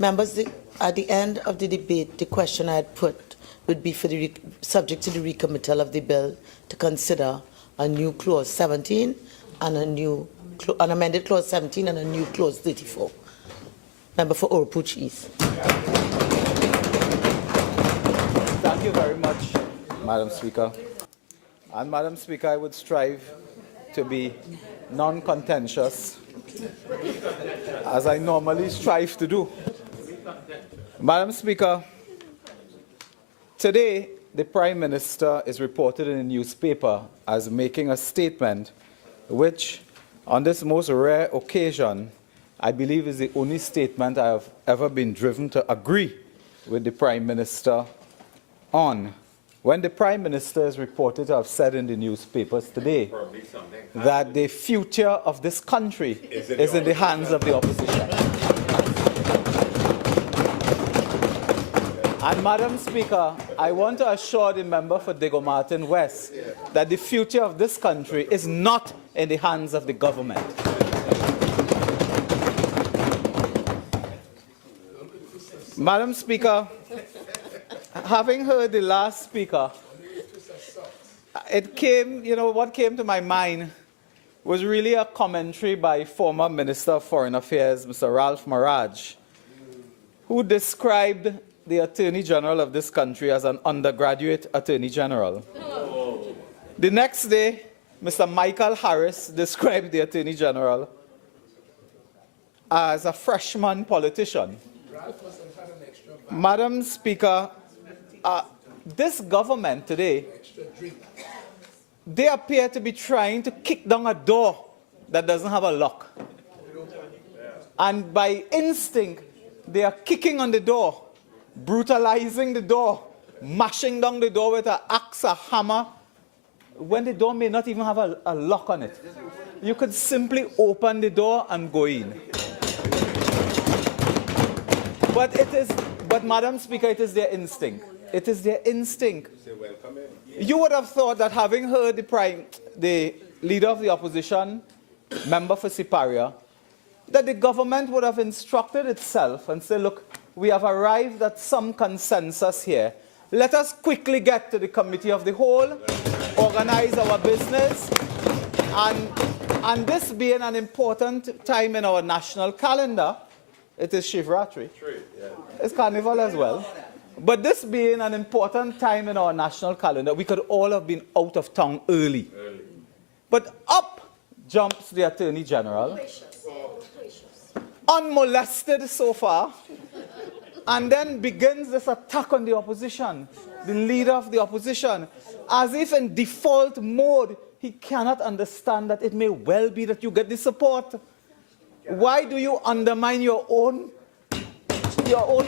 Members, at the end of the debate, the question I had put would be for the subject to the recommittal of the bill to consider a new clause 17 and an amended clause 17 and a new clause 34. Member for Oropouche East. Thank you very much, Madam Speaker. And Madam Speaker, I would strive to be non-contentious, as I normally strive to do. Madam Speaker, today the Prime Minister is reported in a newspaper as making a statement which, on this most rare occasion, I believe is the only statement I have ever been driven to agree with the Prime Minister on. When the Prime Minister is reported to have said in the newspapers today that the future of this country is in the hands of the opposition. And Madam Speaker, I want to assure the member for Diego Martin West that the future of this country is not in the hands of the government. Madam Speaker, having heard the last speaker, what came to my mind was really a commentary by former Minister of Foreign Affairs, Mr. Ralph Maraj, who described the Attorney General of this country as an undergraduate Attorney General. The next day, Mr. Michael Harris described the Attorney General as a freshman politician. Madam Speaker, this government today, they appear to be trying to kick down a door that doesn't have a lock. And by instinct, they are kicking on the door, brutalizing the door, mashing down the door with an axe, a hammer, when the door may not even have a lock on it. You could simply open the door and go in. But Madam Speaker, it is their instinct. It is their instinct. You would have thought that having heard the leader of the opposition, member for Siparia, that the government would have instructed itself and said, look, we have arrived at some consensus here. Let us quickly get to the committee of the whole, organize our business, and this being an important time in our national calendar, it is Shivratri. It's Carnival as well. But this being an important time in our national calendar, we could all have been out of town early. But up jumps the Attorney General, unmolested so far, and then begins this attack on the opposition, the leader of the opposition, as if in default mode, he cannot understand that it may well be that you get the support. Why do you undermine your own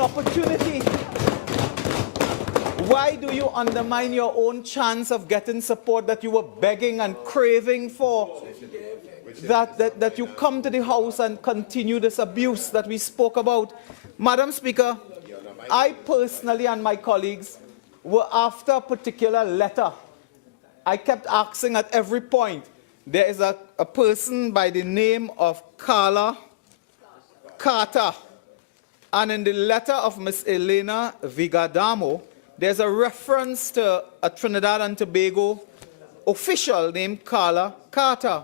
opportunity? Why do you undermine your own chance of getting support that you were begging and craving for? That you come to the House and continue this abuse that we spoke about. Madam Speaker, I personally and my colleagues were after a particular letter. I kept asking at every point. There is a person by the name of Carla Carter. And in the letter of Ms. Elena Vigadamo, there's a reference to a Trinidad and Tobago official named Carla Carter.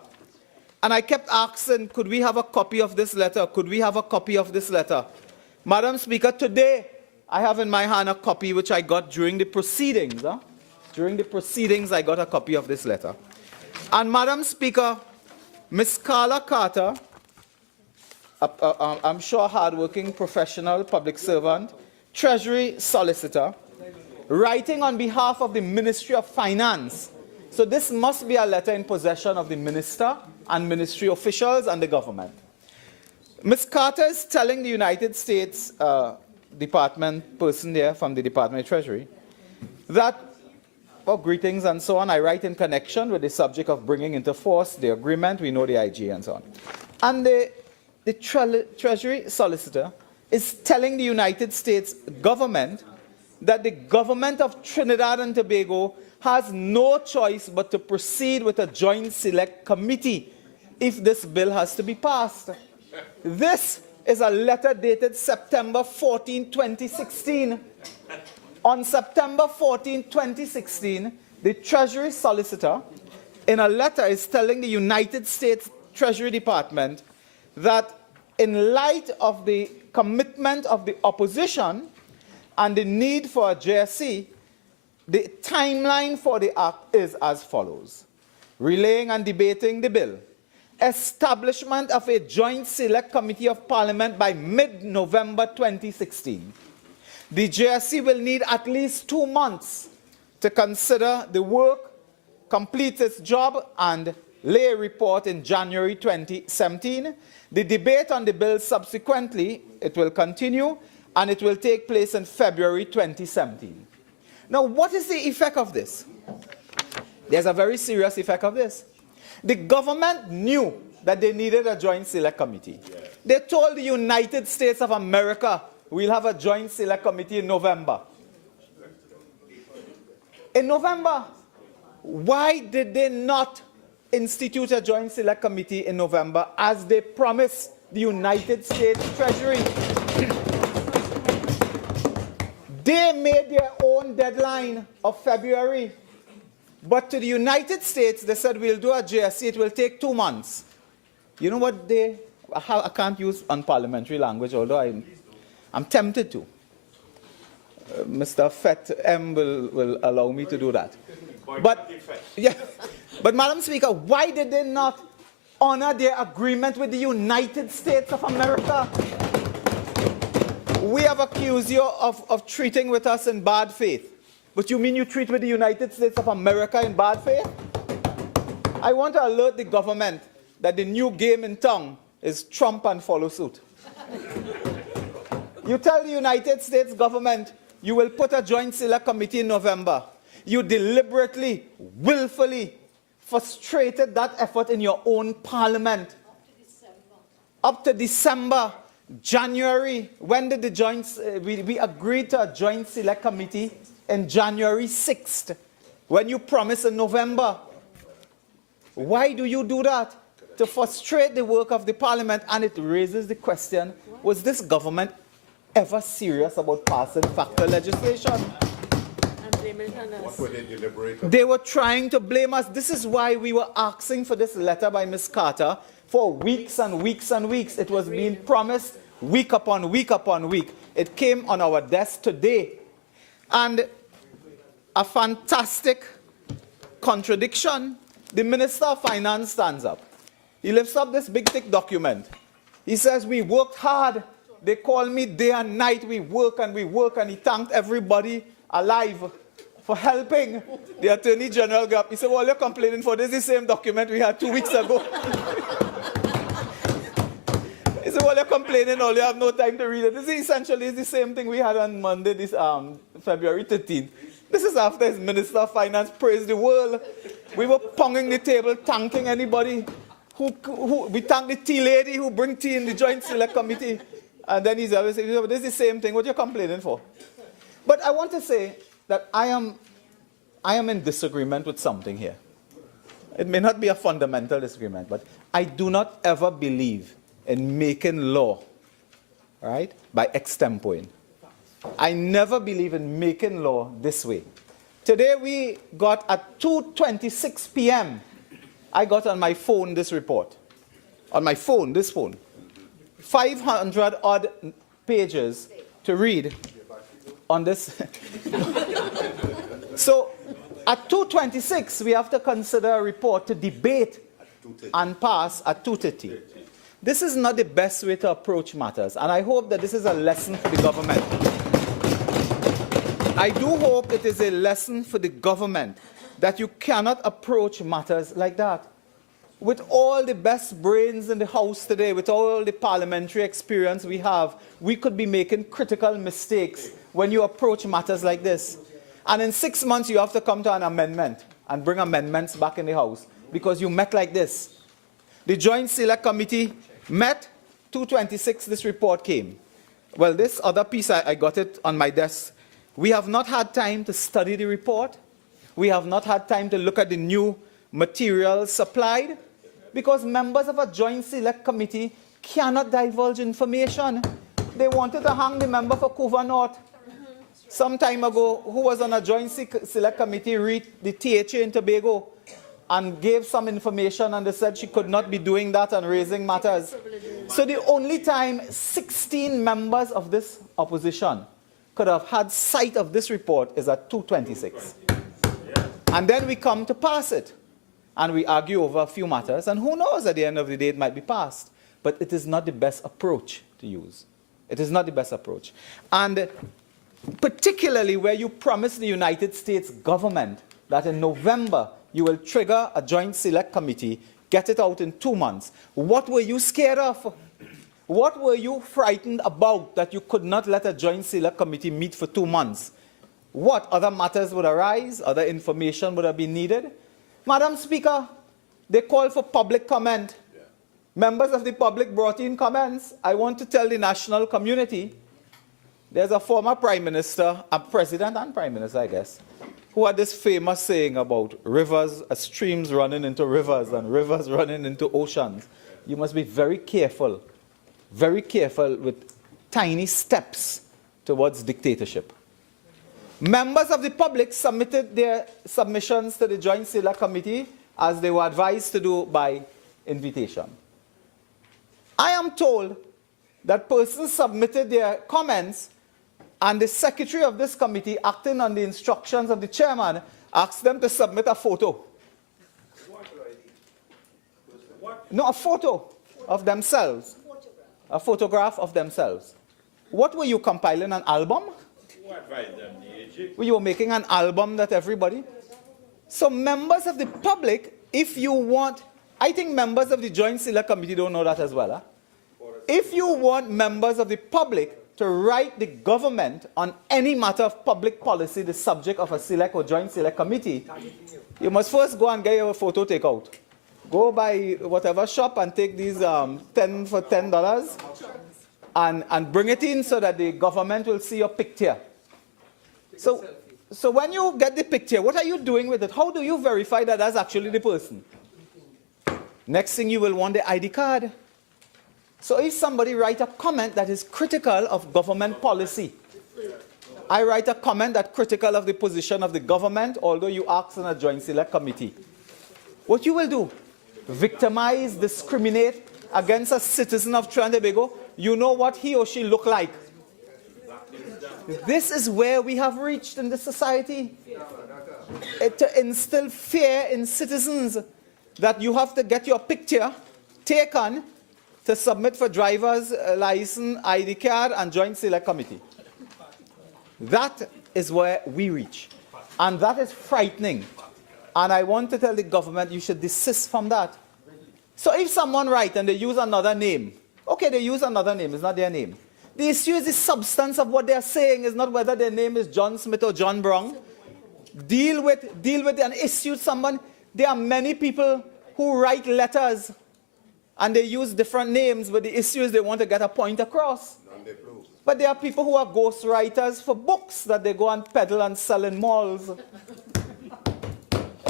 And I kept asking, could we have a copy of this letter? Could we have a copy of this letter? Madam Speaker, today I have in my hand a copy which I got during the proceedings. During the proceedings, I got a copy of this letter. And Madam Speaker, Ms. Carla Carter, I'm sure hardworking professional public servant, Treasury solicitor, writing on behalf of the Ministry of Finance. So this must be a letter in possession of the minister and ministry officials and the government. Ms. Carter is telling the United States department person there from the Department of Treasury that, well, greetings and so on, I write in connection with the subject of bringing into force the agreement, we know the IG and so on. And the Treasury solicitor is telling the United States government that the government of Trinidad and Tobago has no choice but to proceed with a joint select committee if this bill has to be passed. This is a letter dated September 14, 2016. On September 14, 2016, the Treasury Solicitor, in a letter, is telling the United States Treasury Department that in light of the commitment of the opposition and the need for a JSC, the timeline for the act is as follows: relaying and debating the bill, establishment of a joint select committee of parliament by mid-November 2016. The JSC will need at least 2 months to consider the work, complete its job, and lay a report in January 2017. The debate on the bill subsequently, it will continue, and it will take place in February 2017. Now, what is the effect of this? There's a very serious effect of this. The government knew that they needed a joint select committee. They told the United States of America, we'll have a joint select committee in November. In November, why did they not institute a joint select committee in November as they promised the United States Treasury? They made their own deadline of February. But to the United States, they said, we'll do a JSC, it will take 2 months. You know what I can't use unparliamentary language, although I'm tempted to. Mr. Fett M will allow me to do that. But, yeah, but Madam Speaker, why did they not honor their agreement with the United States of America? We have accused you of treating with us in bad faith. But you mean you treat with the United States of America in bad faith? I want to alert the government that the new game in town is Trump and follow suit. You tell the United States government you will put a joint select committee in November. You deliberately, willfully frustrated that effort in your own parliament. Up to December. January, when did the joint, we agreed to a joint select committee in January 6th, when you promised in November. Why do you do that? To frustrate the work of the parliament, and it raises the question, was this government ever serious about passing factor legislation? What were they deliberating? They were trying to blame us. This is why we were asking for this letter by Ms. Carter for weeks and weeks and weeks. It was being promised week upon week upon week. It came on our desk today. And a fantastic contradiction. The Minister of Finance stands up. He lifts up this big thick document. He says, we worked hard. They call me day and night. We work, and he thanked everybody alive for helping. The Attorney General got up. He said, well, you're complaining for this, the same document we had 2 weeks ago. He said, well, you're complaining, all you have no time to read it. This is essentially the same thing we had on Monday, this February 13th. This is after his Minister of Finance praised the world. We were pounding the table, thanking anybody we thank the tea lady who bring tea in the Joint Select Committee. And then he's always saying, this is the same thing, what are you complaining for? But I want to say that I am in disagreement with something here. It may not be a fundamental disagreement, but I do not ever believe in making law, right, by extemporing. I never believe in making law this way. Today we got at 2:26 p.m., I got on my phone this report. On my phone, this phone. 500 odd pages to read on this. So at 2:26, we have to consider a report to debate and pass at 2:30. This is not the best way to approach matters, and I hope that this is a lesson for the government. I do hope it is a lesson for the government that you cannot approach matters like that. With all the best brains in the House today, with all the parliamentary experience we have, we could be making critical mistakes when you approach matters like this. And in 6 months, you have to come to an amendment and bring amendments back in the House because you met like this. The Joint Select Committee met, 2:26, this report came. Well, this other piece, I got it on my desk. We have not had time to study the report. We have not had time to look at the new materials supplied because members of a Joint Select Committee cannot divulge information. They wanted to hang the member for Couva North. Some time ago, who was on a joint select committee, read the THA in Tobago and gave some information, and they said she could not be doing that and raising matters. So the only time 16 members of this opposition could have had sight of this report is at 2:26. And then we come to pass it. And we argue over a few matters, and who knows, at the end of the day, it might be passed. But it is not the best approach to use. It is not the best approach. And particularly where you promise the United States government that in November you will trigger a joint select committee, get it out in 2 months. What were you scared of? What were you frightened about that you could not let a joint select committee meet for 2 months? What other matters would arise? Other information would have been needed? Madam Speaker, they called for public comment. Yeah. Members of the public brought in comments. I want to tell the national community, there's a former prime minister, a president and prime minister, I guess, who had this famous saying about rivers, streams running into rivers and rivers running into oceans. You must be very careful with tiny steps towards dictatorship. Members of the public submitted their submissions to the Joint Select Committee as they were advised to do by invitation. I am told that persons submitted their comments and the secretary of this committee, acting on the instructions of the chairman, asked them to submit a photo. No, a photo of themselves. A photograph of themselves. What were you compiling, an album? You were making an album that everybody. So members of the public, if you want, I think members of the Joint Select Committee don't know that as well. Huh? If you want members of the public to write the government on any matter of public policy, the subject of a select or joint select committee, you must first go and get your photo takeout. Go by whatever shop and take these 10 for $10 and bring it in so that the government will see your picture. So when you get the picture, what are you doing with it? How do you verify that that's actually the person? Next thing, you will want the ID card. So if somebody writes a comment that is critical of government policy, I write a comment that's critical of the position of the government, although you ask in a joint select committee. What you will do? Victimize, discriminate against a citizen of Trinidad and Tobago. You know what he or she look like. This is where we have reached in this society. To instill fear in citizens that you have to get your picture taken to submit for driver's license, ID card, and joint select committee. That is where we reach. And that is frightening. And I want to tell the government you should desist from that. So if someone writes and they use another name, okay, they use another name, it's not their name. The issue is the substance of what they are saying, is not whether their name is John Smith or John Brown. Deal with an issue someone. There are many people who write letters and they use different names, but the issue is they want to get a point across. But there are people who are ghostwriters for books that they go and peddle and sell in malls.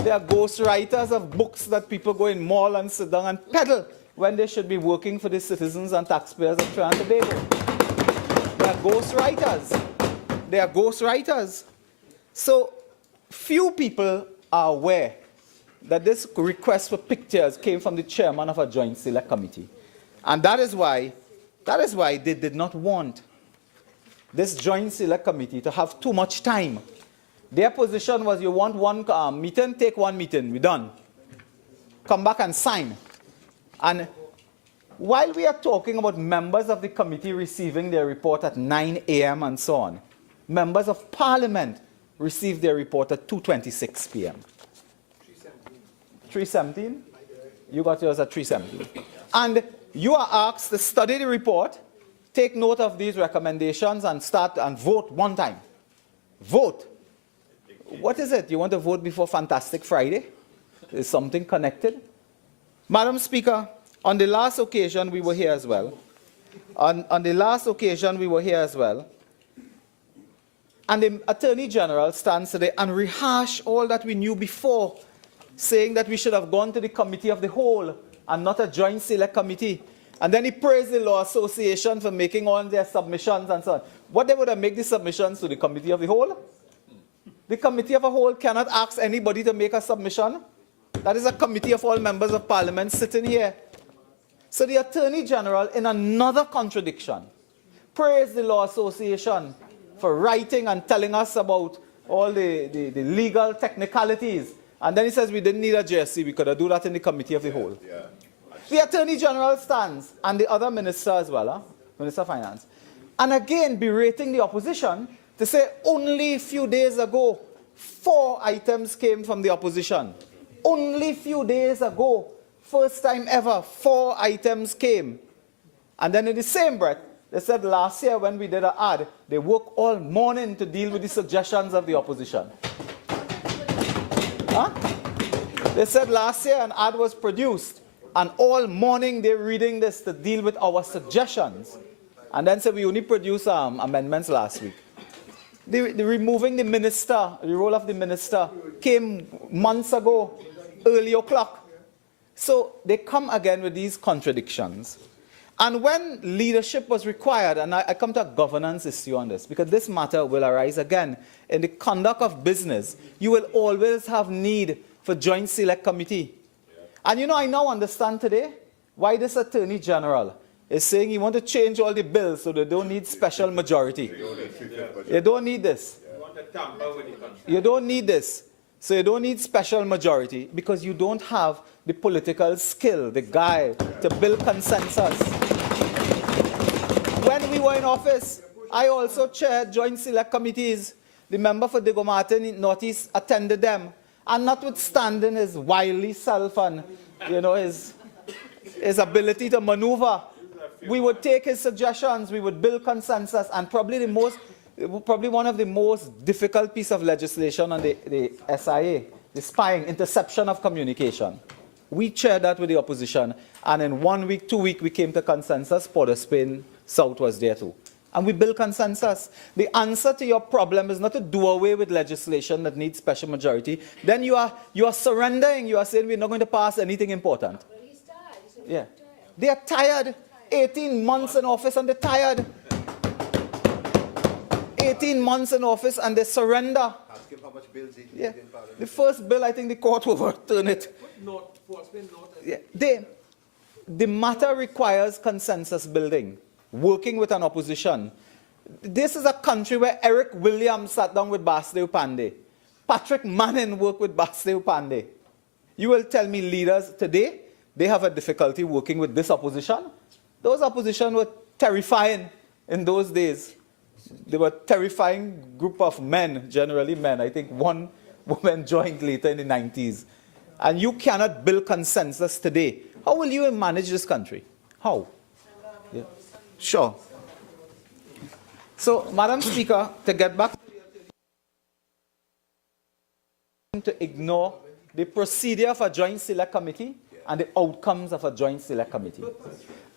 There are ghostwriters of books that people go in mall and sit down and peddle when they should be working for the citizens and taxpayers of Trinidad and Tobago. They are ghostwriters. They are ghostwriters. So few people are aware that this request for pictures came from the chairman of a joint select committee. And that is why they did not want this joint select committee to have too much time. Their position was, you want one meeting, take one meeting, we're done. Come back and sign. And while we are talking about members of the committee receiving their report at 9 a.m. and so on, members of parliament received their report at 2:26 p.m. 3:17? You got yours at 3:17. And you are asked to study the report, take note of these recommendations, and start and vote one time. Vote. What is it? You want to vote before Fantastic Friday? Is something connected? Madam Speaker, on the last occasion we were here as well. On the last occasion we were here as well. And the Attorney General stands today and rehash all that we knew before, saying that we should have gone to the committee of the whole and not a joint select committee. And then he praised the Law Association for making all their submissions and so on. What they would have made the submissions to the Committee of the Whole? The Committee of the Whole cannot ask anybody to make a submission. That is a committee of all members of parliament sitting here. So the Attorney General, in another contradiction, praised the Law Association for writing and telling us about all the legal technicalities. And then he says we didn't need a JSC, we could have done that in the Committee of the Whole. Yeah. The Attorney General stands, and the other minister as well, Minister of Finance, and again berating the opposition to say only a few days ago, 4 items came from the opposition. Only a few days ago, first time ever, 4 items came. And then in the same breath, they said last year when we did an ad, they worked all morning to deal with the suggestions of the opposition. Huh? They said last year an ad was produced, and all morning they're reading this to deal with our suggestions. And then said we only produced amendments last week. The removing the minister, the role of the minister, came months ago, early o'clock. So they come again with these contradictions. And when leadership was required, and I come to a governance issue on this, because this matter will arise again, in the conduct of business, you will always have need for Joint Select Committee. And you know, I now understand today why this Attorney General is saying he wants to change all the bills so they don't need special majority. You don't need this. You don't need this. So you don't need special majority because you don't have the political skill, the guy to build consensus. When we were in office, I also chaired Joint Select Committees. The member for Diego Martin in Northeast attended them. And notwithstanding his wily self and his ability to maneuver, we would take his suggestions, we would build consensus, and probably one of the most difficult pieces of legislation on the SIA, the spying, interception of communication. We chaired that with the opposition, and in 1 week, 2 weeks, we came to consensus. Port of Spain South was there too. And we built consensus. The answer to your problem is not to do away with legislation that needs special majority. Then you are surrendering. You are saying we're not going to pass anything important. But he's tired. He's Yeah. They are tired. 18 months in office and they're tired. 18 months in office and they surrender. Ask him how much bills he Yeah. did in Parliament. The first bill, I think the court overturned it. Yeah. The matter requires consensus building, working with an opposition. This is a country where Eric Williams sat down with Basdew Pandey. Patrick Manning worked with Basdew Pandey. You will tell me leaders today, they have a difficulty working with this opposition? Those opposition were terrifying in those days. They were a terrifying group of men, generally men. I think one woman joined later in the 90s. And you cannot build consensus today. How will you manage this country? How? Yeah. Sure. So, Madam Speaker, to get back to ignore the procedure of a Joint Select Committee and the outcomes of a Joint Select Committee.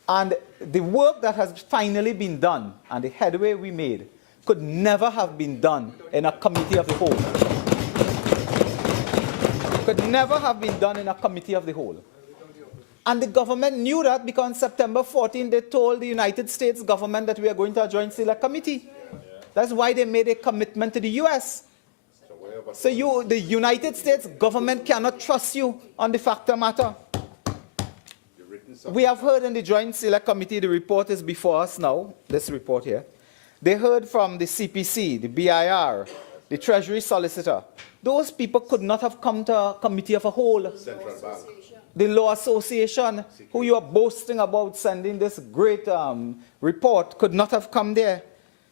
And the work that has finally been done and the headway we made could never have been done in a committee of the whole. Could never have been done in a committee of the whole. And the government knew that because on September 14, they told the United States government that we are going to a Joint Select Committee. That's why they made a commitment to the U.S. So the United States government cannot trust you on the factor matter. We have heard in the Joint Select Committee, the report is before us now, this report here. They heard from the CPC, the BIR, the Treasury Solicitor. Those people could not have come to a committee of a whole. Central Bank. The Law Association, who you are boasting about sending this great report, could not have come there,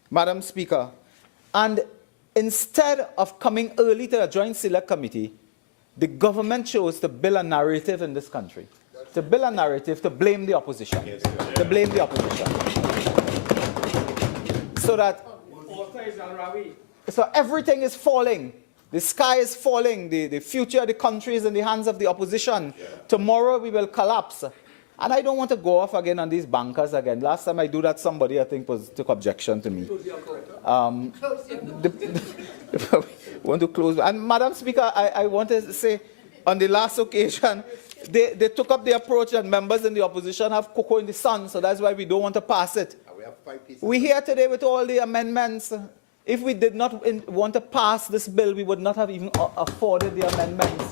Madam Speaker. And instead of coming early to a Joint Select Committee, the government chose to build a narrative in this country. To build a narrative to blame the opposition. To blame the opposition. So everything is falling. The sky is falling. The future of the country is in the hands of the opposition. Yeah. Tomorrow we will collapse. And I don't want to go off again on these bankers again. Last time I do that, somebody I think took objection to me. Want to close. And Madam Speaker, I want to say on the last occasion, They took up the approach that members in the opposition have cocoa in the sun, so that's why we don't want to pass it. And we have 5 pieces. We're here today with all the amendments. If we did not want to pass this bill, we would not have even afforded the amendments.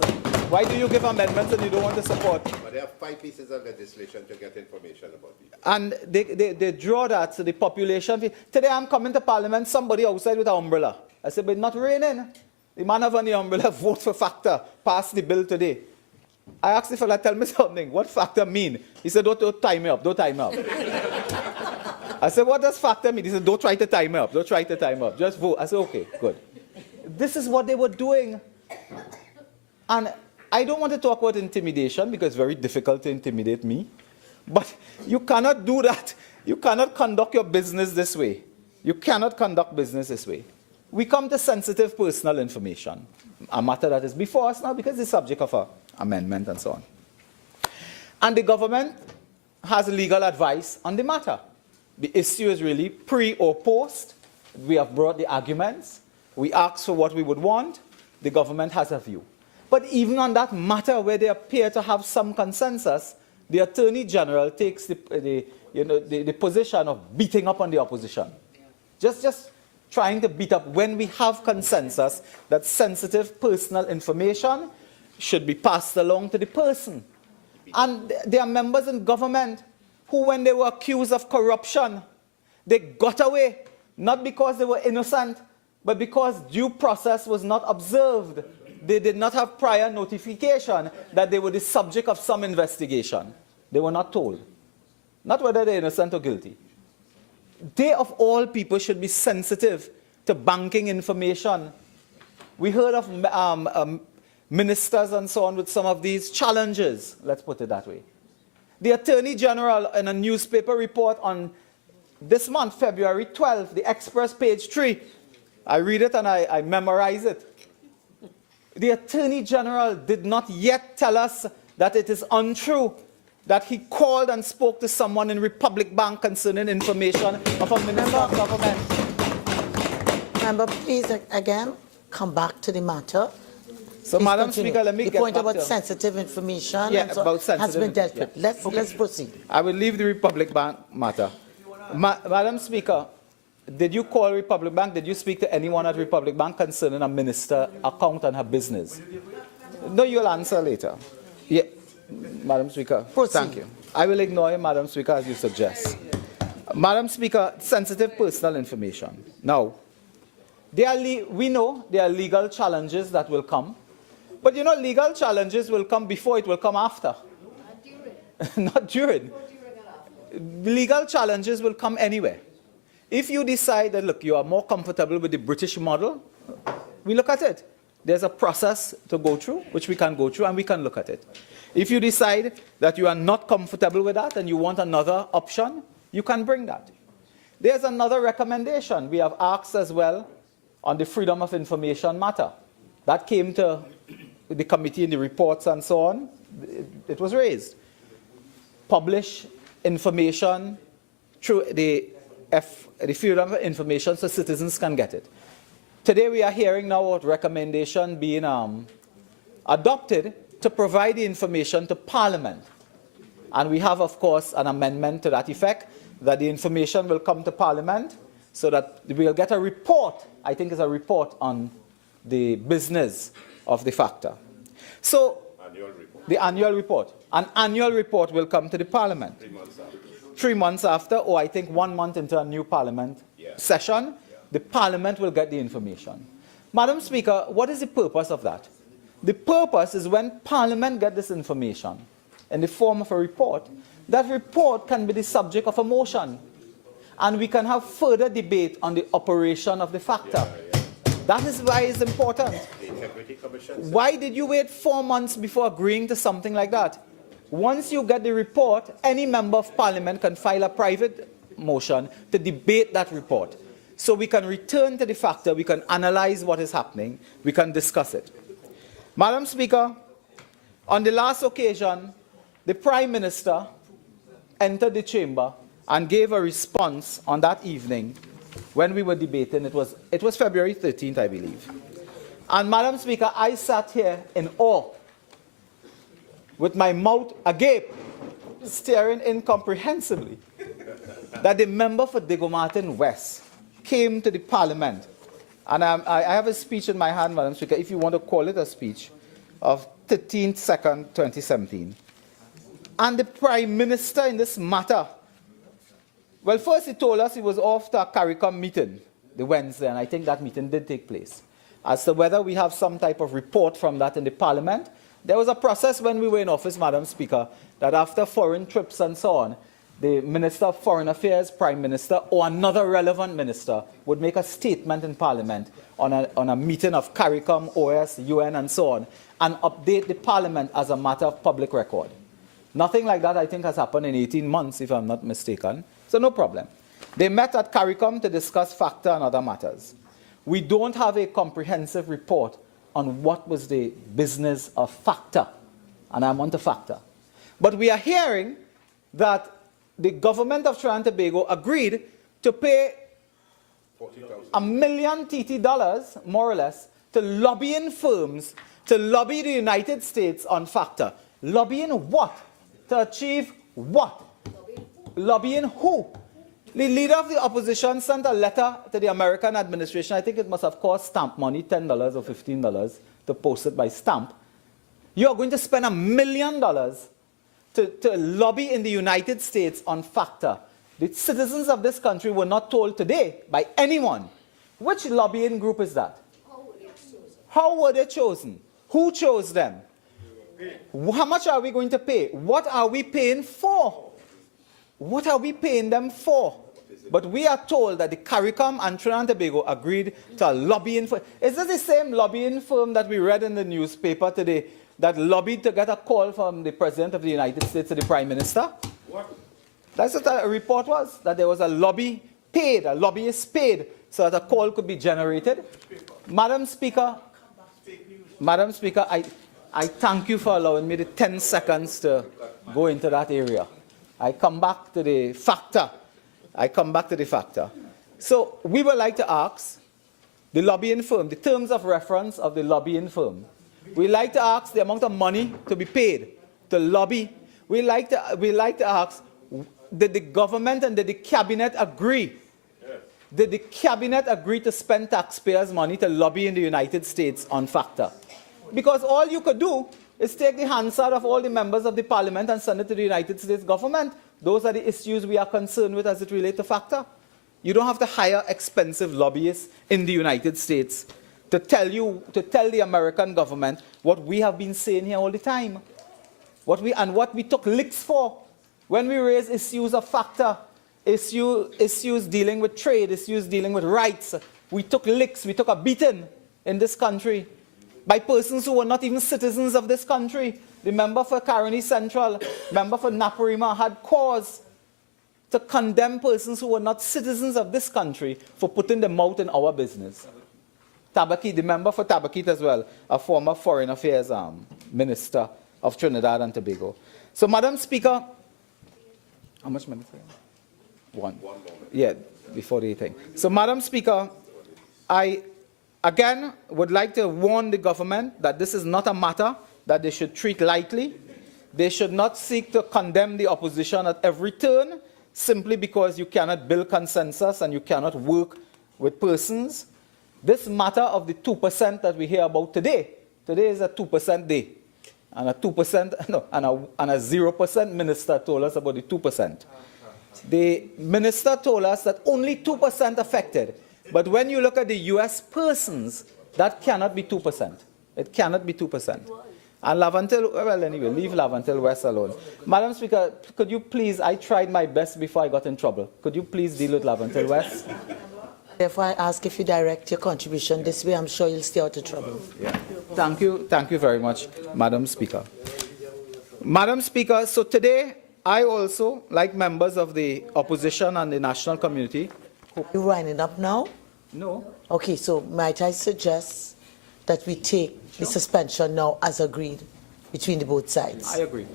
Why do you give amendments and you don't want to support? But they have 5 pieces of legislation to get information about people. And they draw that to the population. Today I'm coming to Parliament, somebody outside with an umbrella. I said, but it's not raining. The man have on the umbrella, vote for factor, pass the bill today. I asked the fella, tell me something, what factor mean? He said, don't tie me up, don't tie me up. I said, what does factor mean? He said, don't try to tie me up, don't try to tie me up, just vote. I said, okay, good. This is what they were doing. And I don't want to talk about intimidation because it's very difficult to intimidate me. But you cannot do that. You cannot conduct your business this way. You cannot conduct business this way. We come to sensitive personal information, a matter that is before us now because it's subject of an amendment and so on. And the government has legal advice on the matter. The issue is really pre or post. We have brought the arguments. We asked for what we would want. The government has a view. But even on that matter where they appear to have some consensus, the Attorney General takes the position of beating up on the opposition. Just trying to beat up when we have consensus that sensitive personal information should be passed along to the person. And there are members in government who, when they were accused of corruption, they got away, not because they were innocent, but because due process was not observed. They did not have prior notification that they were the subject of some investigation. They were not told. Not whether they're innocent or guilty. They, of all people, should be sensitive to banking information. We heard of ministers and so on with some of these challenges, let's put it that way. The Attorney General, in a newspaper report on this month, February 12th, the Express, page 3, I read it and I memorize it. The Attorney General did not yet tell us that it is untrue that he called and spoke to someone in Republic Bank concerning information of a minister of government. Member, please, again, come back to the matter. So, Please Madam continue. Speaker, let me the get point back about to sensitive information Yeah, and so about sensitive has been dealt yeah. with. Let's proceed. I will leave the Republic Bank matter. Madam Speaker, did you call Republic Bank? Did you speak to anyone at Republic Bank concerning a minister account and her business? No, you'll answer later. Yeah, Madam Speaker. Proceed. Thank you. I will ignore you, Madam Speaker, as you suggest. Madam Speaker, sensitive personal information. Now, we know there are legal challenges that will come. But you know, legal challenges will come before, it will come after. Not during. Legal challenges will come anywhere. If you decide that, look, you are more comfortable with the British model, we look at it. There's a process to go through, which we can go through, and we can look at it. If you decide that you are not comfortable with that and you want another option, you can bring that. There's another recommendation we have asked as well on the freedom of information matter. That came to the committee in the reports and so on. It was raised. Publish information through the freedom of information so citizens can get it. Today we are hearing now about recommendation being adopted to provide the information to Parliament. And we have, of course, an amendment to that effect, that the information will come to Parliament so that we'll get a report, I think it's a report on the business of the factor. So, Annual report. the annual report. An annual report will come to the Parliament. 3 months after. 3 months after, or I think 1 month into a new Parliament session, the Parliament will get the information. Madam Speaker, what is the purpose of that? The purpose is when Parliament gets this information in the form of a report, that report can be the subject of a motion. And we can have further debate on the operation of the factor. That is why it's important. The Integrity Commission. Why did you wait 4 months before agreeing to something like that? Once you get the report, any member of Parliament can file a private motion to debate that report. So we can return to the factor, we can analyze what is happening, we can discuss it. Madam Speaker, on the last occasion, the Prime Minister entered the chamber and gave a response on that evening when we were debating. It was February 13th, I believe. And Madam Speaker, I sat here in awe with my mouth agape, staring incomprehensibly, that the member for Diego Martin West came to the parliament. And I have a speech in my hand, Madam Speaker, if you want to call it a speech, of 13th, 2nd, 2017. And the Prime Minister in this matter, well, first he told us he was off to a CARICOM meeting the Wednesday, and I think that meeting did take place. As to whether we have some type of report from that in the Parliament, there was a process when we were in office, Madam Speaker, that after foreign trips and so on, the Minister of Foreign Affairs, Prime Minister, or another relevant minister would make a statement in Parliament on a meeting of CARICOM, OS, UN, and so on, and update the Parliament as a matter of public record. Nothing like that, I think, has happened in 18 months, if I'm not mistaken. So no problem. They met at CARICOM to discuss FACTA and other matters. We don't have a comprehensive report on what was the business of FACTA, and I'm on to FACTA. But we are hearing that the government of Trinidad and Tobago agreed to pay $1 million TT dollars, more or less, to lobbying firms to lobby the United States on FACTA. Lobbying what? To achieve what? Lobbying who? The leader of the opposition sent a letter to the American administration. I think it must have cost stamp money, $10 or $15, to post it by stamp. You are going to spend $1 million to lobby in the United States on FACTA. The citizens of this country were not told today by anyone. Which lobbying group is that? How were they chosen? Who chose them? How much are we going to pay? What are we paying for? What are we paying them for? But we are told that the CARICOM and Trinidad and Tobago agreed to a lobbying firm. Is this the same lobbying firm that we read in the newspaper today that lobbied to get a call from the President of the United States to the Prime Minister? What? That's what a report was, that there was a lobby paid, a lobbyist paid, so that a call could be generated. Madam Speaker, I thank you for allowing me the 10 seconds to go into that area. I come back to the FACTA. So we would like to ask the lobbying firm, the terms of reference of the lobbying firm. We'd like to ask the amount of money to be paid to lobby. We'd like to ask, did the government and did the cabinet agree? Did the cabinet agree to spend taxpayers' money to lobby in the United States on FACTA? Because all you could do is take the Hansard of all the members of the parliament and send it to the United States government. Those are the issues we are concerned with as it relates to FACTA. You don't have to hire expensive lobbyists in the United States to tell the American government what we have been saying here all the time. What we took licks for. When we raised issues of FACTA, issues dealing with trade, issues dealing with rights, we took licks, we took a beating in this country by persons who were not even citizens of this country. The member for Caroni Central, member for Naparima had cause to condemn persons who were not citizens of this country for putting their mouth in our business. Tabaki, the member for Tabakit as well, a former Foreign Affairs Minister of Trinidad and Tobago. So, Madam Speaker, how much minutes? One. Yeah, before the thing. So, Madam Speaker, I again would like to warn the government that this is not a matter that they should treat lightly. They should not seek to condemn the opposition at every turn simply because you cannot build consensus and you cannot work with persons. This matter of the 2% that we hear about today is a 2% day. And a 2%, no, and a 0% minister told us about the 2%. The minister told us that only 2% affected. But when you look at the US persons, that cannot be 2%. It cannot be 2%. And Lavantil, well, anyway, leave Lavantil West alone. Madam Speaker, could you please, I tried my best before I got in trouble. Could you please deal with Lavantil West? Therefore, I ask if you direct your contribution this way, I'm sure you'll stay out of trouble. Yeah. Thank you very much, Madam Speaker. Madam Speaker, so today, I also, like members of the opposition and the national community. You winding up now? No. Okay, so might I suggest that we take the suspension now as agreed between the both sides? I agree.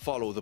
follow the